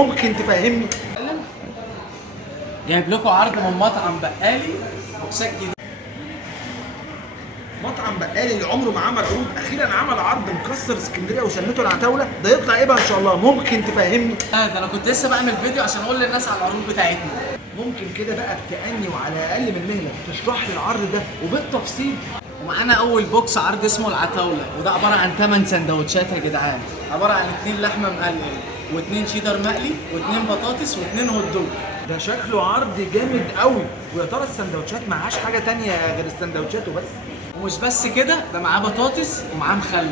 ممكن تفهمني؟ جايب لكم عرض من مطعم بقالي بوكسات جديد. مطعم بقالي اللي عمره ما عمل عروض اخيرا عمل عرض مكسر اسكندريه وسميته العتاوله، ده يطلع ايه بقى ان شاء الله؟ ممكن تفهمني؟ ده انا كنت لسه بعمل فيديو عشان اقول للناس على العروض بتاعتنا. ممكن كده بقى بتأني وعلى اقل من مهله تشرح لي العرض ده وبالتفصيل؟ ومعانا اول بوكس عرض اسمه العتاوله، وده عباره عن 8 سندوتشات يا جدعان، عباره عن 2 لحمه مقليه و2 شيدر مقلي و2 بطاطس و2 هوت دوج. ده شكله عرض جامد قوي. ويا ترى السندوتشات معهاش حاجه تانية غير السندوتشات وبس؟ ومش بس كده، ده معاه بطاطس ومعاه مخلل.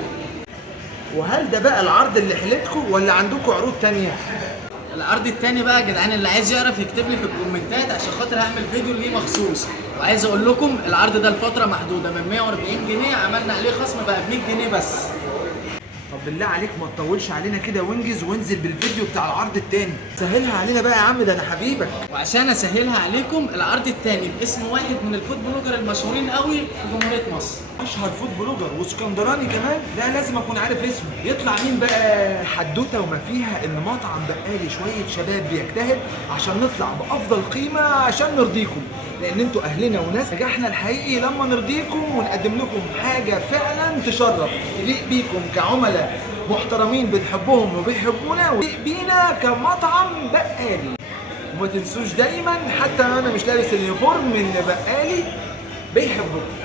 وهل ده بقى العرض اللي حلتكم ولا عندكم عروض تانية؟ العرض التاني بقى يا جدعان، اللي عايز يعرف يكتب لي في الكومنتات عشان خاطر هعمل فيديو ليه مخصوص. وعايز اقول لكم العرض ده لفتره محدوده، من 140 جنيه عملنا عليه خصم بقى ب 100 جنيه بس. طب بالله عليك ما تطولش علينا كده وانجز وانزل بالفيديو بتاع العرض التاني، سهلها علينا بقى يا عم، ده انا حبيبك. وعشان اسهلها عليكم، العرض التاني باسم واحد من الفود بلوجر المشهورين قوي في جمهوريه مصر. اشهر فود بلوجر واسكندراني كمان؟ لا لازم اكون عارف اسمه. يطلع مين بقى؟ حدوته وما فيها ان مطعم بقالي شويه شباب بيجتهد عشان نطلع بافضل قيمه عشان نرضيكم، لان انتوا اهلنا وناس نجاحنا الحقيقي لما نرضيكم ونقدم لكم حاجه فعلا تشرف، تليق بيكم كعملاء محترمين بنحبهم وبيحبونا، وتليق بينا كمطعم بقالي. وما تنسوش دايما حتى انا مش لابس اليونيفورم ان بقالي بيحبكم.